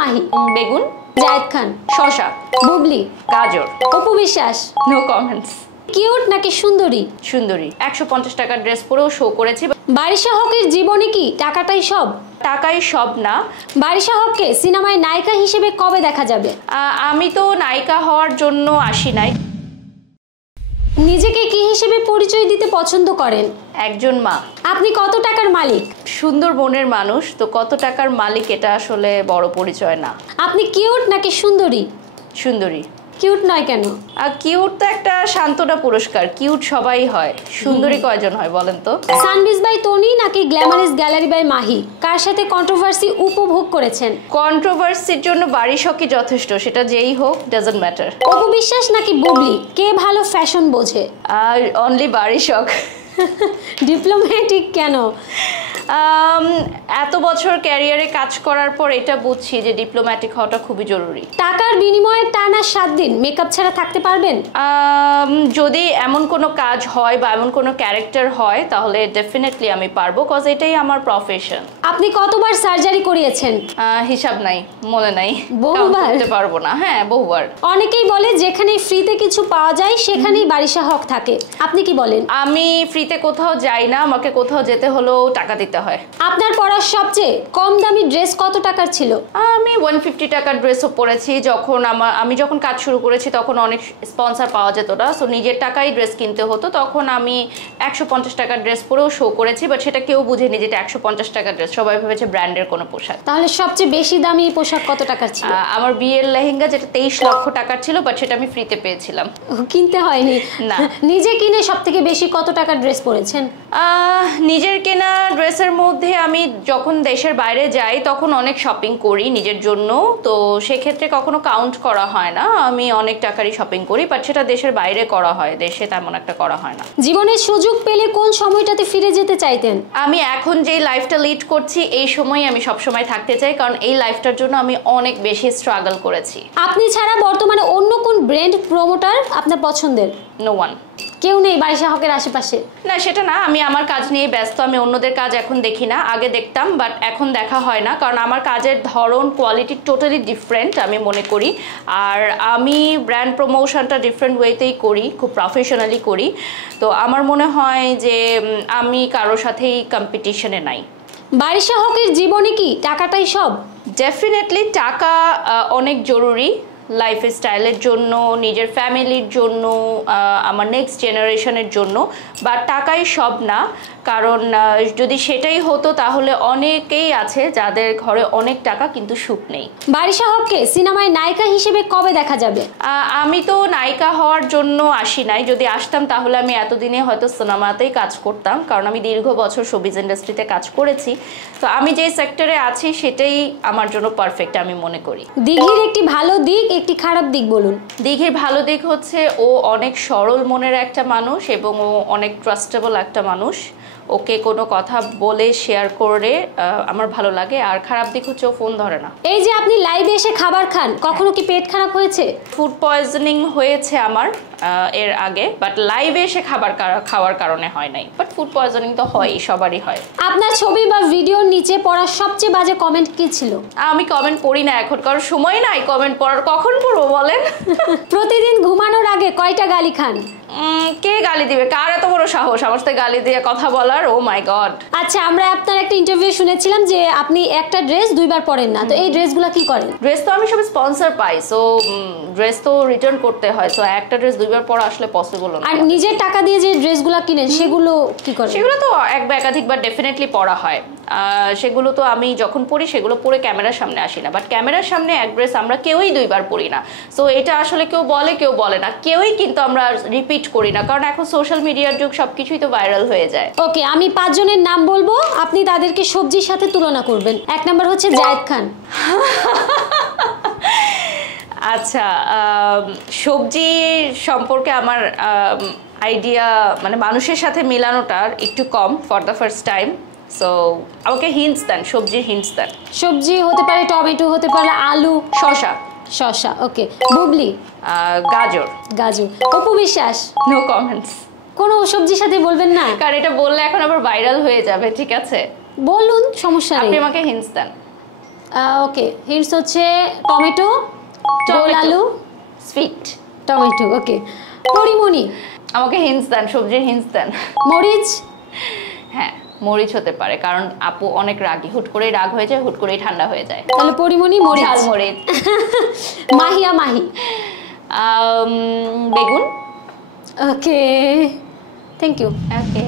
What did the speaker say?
মাহি, বেগুন, জায়েদ খান, শসা, বুবলি, গাজর। Apu Biswas. No comments. Cute নাকি সুন্দরী? সুন্দরী। 150 টাকার ড্রেস পরেও শো করেছি। বারিশা হকের জীবনে কি টাকাটাই সব? টাকাই সব না। বারিশা হককে সিনেমায় নায়িকা হিসেবে কবে দেখা যাবে? আমি তো নায়িকা হওয়ার জন্য আসি নাই। নিজেকে কি হিসেবে পরিচয় দিতে পছন্দ করেন? একজন মা। আপনি কত টাকার মালিক? সুন্দরবনের মানুষ তো কত টাকার মালিক এটা আসলে বড় পরিচয় না। আপনি কিউট নাকি সুন্দরী? সুন্দরী। কিউট নয় কেন? কিউট তো একটা সান্ত্বনা পুরস্কার, কিউট সবাই হয়, সুন্দরী কয়জন হয় বলেন তো? সানবিজ বাই তনি নাকি গ্ল্যামারাস গ্যালারি বাই মাহি, কার সাথে কন্ট্রোভার্সি উপভোগ করেছেন? কন্ট্রোভার্সির জন্য বারিশকই যথেষ্ট, সেটা যেই হোক, ডাজন্ট ম্যাটার। অপু বিশ্বাস নাকি বুবলি, কে ভালো ফ্যাশন বোঝে? আর অনলি বারিশক। ডিপ্লোম্যাটিক কেন? এত বছর ক্যারিয়ারে কাজ করার পর এটা বুঝছি যে ডিপ্লোম্যাটিক হওয়াটা খুবই জরুরি। টাকার বিনিময়ে টানা 7 দিন মেকআপ ছাড়া থাকতে পারবেন? যদি এমন কোনো কাজ হয় বা এমন কোনো ক্যারেক্টার হয় তাহলে ডেফিনেটলি আমি পারবো, কজ এটাই আমার প্রফেশন। আপনি কতবার সার্জারি করিয়েছেন? হিসাব নাই, মনে নাই, বহুবার? বলতে পারবো না। হ্যাঁ, বহুবার। অনেকেই বলে যেখানে ফ্রিতে কিছু পাওয়া যায় সেখানেই বারিশা হক থাকে, আপনি কি বলেন? আমি ফ্রিতে কোথাও যাই না, আমাকে কোথাও যেতে হলেও টাকা দিতে হয়। আপনার পরা সবচেয়ে কম দামি ড্রেস কত টাকার ছিল? আমি 150 টাকার ড্রেসও পরেছি। যখন আমি যখন কাজ শুরু করেছি তখন অনেক স্পন্সর পাওয়া যেত না, সো নিজের টাকায় ড্রেস কিনতে হতো। তখন আমি 150 টাকার ড্রেস পরেও শো করেছি, বাট সেটা কেউ বুঝেনি যে এটা 150 টাকার ড্রেস, সবাই ভেবেছে ব্র্যান্ডের কোনো পোশাক। তাহলে সবচেয়ে বেশি দামি পোশাক কত টাকার ছিল? আমার বিয়ের লেহেঙ্গা, যেটা 23 লক্ষ টাকার ছিল, বাট সেটা আমি ফ্রিতে পেয়েছিলাম। কিনতে হয়নি? না। নিজে কিনে সবথেকে বেশি কত টাকার ড্রেস পরেছেন? নিজের কেনা ড্রেসের মধ্যে আমি যখন দেশের বাইরে যাই তখন অনেক শপিং করি নিজের জন্য, তো সেক্ষেত্রে কখনো কাউন্ট করা হয় না। আমি অনেক টাকারই শপিং করি, বাট সেটা দেশের বাইরে করা হয়, দেশে তেমন একটা করা হয় না। জীবনের সুযোগ পেলে কোন সময়টাতে ফিরে যেতে চাইতেন? আমি এখন যেই লাইফটা লিড করছি এই সময় আমি সবসময় থাকতে চাই, কারণ এই লাইফটার জন্য আমি অনেক বেশি স্ট্রাগল করেছি। আপনি ছাড়া বর্তমানে অন্য কোন ব্র্যান্ড প্রমোটার আপনার পছন্দের? No one. কেউ নেই বারিশা হকের আশেপাশে? না, সেটা না, আমি আমার কাজ নিয়ে ব্যস্ত, আমি অন্যদের কাজ এখন দেখি না। আগে দেখতাম, বাট এখন দেখা হয় না, কারণ আমার কাজের ধরন, কোয়ালিটি টোটালি ডিফারেন্ট আমি মনে করি। আর আমি ব্র্যান্ড প্রমোশনটা ডিফারেন্ট ওয়েতেই করি, খুব প্রফেশনালি করি। তো আমার মনে হয় যে আমি কারোর সাথেই কম্পিটিশনে নাই। বারিশা হকের জীবনে কি টাকাটাই সব? ডেফিনেটলি টাকা অনেক জরুরি লাইফ স্টাইলের জন্য, নিজের ফ্যামিলির জন্য, আমার নেক্সট জেনারেশনের জন্য, বাট টাকাই সব না। কারণ যদি সেটাই হতো তাহলে অনেকেই আছে যাদের ঘরে অনেক টাকা কিন্তু সুখ নেই। বারিশা হককে সিনেমায় নায়িকা হিসেবে কবে দেখা যাবে? আমি তো নায়িকা হওয়ার জন্য আসি নাই, যদি আসতাম তাহলে আমি এতদিনে হয়তো সিনেমাতেই কাজ করতাম, কারণ আমি দীর্ঘ বছর শোবিজ ইন্ডাস্ট্রিতে কাজ করেছি। তো আমি যে সেক্টরে আছি সেটাই আমার জন্য পারফেক্ট আমি মনে করি। দিঘির একটি ভালো দিক, একটি খারাপ দিক বলুন। দিঘির ভালো দিক হচ্ছে ও অনেক সরল মনের একটা মানুষ এবং ও অনেক ট্রাস্টেবল একটা মানুষ। ওকে কোনো কথা বলে শেয়ার করে আমার ভালো লাগে। আর খারাপ দিক হচ্ছে ও ফোন ধরে না। এই যে আপনি লাইভে এসে খাবার খান, কখনো কি পেট খারাপ হয়েছে? ফুড পয়জনিং হয়েছে আমার এর আগে, বাট লাইভে এসে খাওয়ার কারণে হয় নাই, বাট ফুড পয়জনিং তো হয়ই, সবারই হয়। আপনার ছবি বা ভিডিওর নিচে পড়া সবচেয়ে বাজে কমেন্ট কি ছিল? আমি কমেন্ট পড়ি না এখন, কারণ সময় নাই কমেন্ট পড়ার। কখন পড়বো বলেন? প্রতিদিন ঘুমানোর আগে কয়টা গালি খান? কে গালি দিবে? কার এত বড় সাহস আমার সাথে গালি দিয়ে কথা বলার? ও মাই গড। আচ্ছা, আমরা আপনার একটা ইন্টারভিউ শুনেছিলাম যে আপনি একটা ড্রেস দুইবার পরেন না, তো এই ড্রেসগুলো কি করেন? ড্রেস তো আমি সব স্পন্সর পাই, সো ড্রেস তো রিটার্ন করতে হয়, সো একটা ড্রেস দুইবার পরা আসলে পসিবল না। আর নিজের টাকা দিয়ে যে ড্রেসগুলো কিনেন সেগুলো কি করেন? সেগুলো তো এক বা একাধিকবার ডেফিনেটলি পরা হয়। সেগুলো তো আমি যখন পরি সেগুলো পরে ক্যামেরার সামনে আসি না, বাট ক্যামেরার সামনে এক ড্রেস আমরা কেউই দুইবার পরি না। সো এটা আসলে কেউ বলে কেউ বলে না, কেউই কিন্তু আমরা রিপিট করি না, কারণ এখন সোশ্যাল মিডিয়ার যুগ, সবকিছুই তো ভাইরাল হয়ে যায়। ওকে, আমি 5 জনের নাম বলবো, আপনি তাদেরকে সবজির সাথে তুলনা করবেন। 1 নাম্বার হচ্ছে জায়েদ খান। আচ্ছা, সবজি সম্পর্কে আমার আইডিয়া মানে মানুষের সাথে মেলানোটার একটু কম for the first time, so আমাকে হিন্টস দেন, সবজির হিন্টস দেন। সবজি হতে পারে টমেটো, হতে পারে আলু, শসা। শসা, ওকে। বুবলি? গাজর। গাজর। অপু বিশ্বাস? No comments. কোনো সবজির সাথে বলবেন না, কারণ এটা বললে এখন আবার ভাইরাল হয়ে যাবে। ঠিক আছে, বলুন, সমস্যা নেই। আপনি আমাকে হিন্টস দেন। ওকে, হিন্টস হচ্ছে টমেটো, গোল আলু, সুইট। টমেটো। ওকে, পরিমণি। আমাকে হিন্টস দেন, সবজির হিন্টস দেন। মরিচ। হ্যাঁ, মরিচ হতে পারে, কারণ আপু অনেক রাগী, হুট করেই রাগ হয়ে যায়, হুট করেই ঠান্ডা হয়ে যায়। তাহলে পরিমণি, মরিচ। ঝাল মরিচ। মাহিয়া, মাহি। বেগুন। ওকে, থ্যাংক ইউ। ওকে।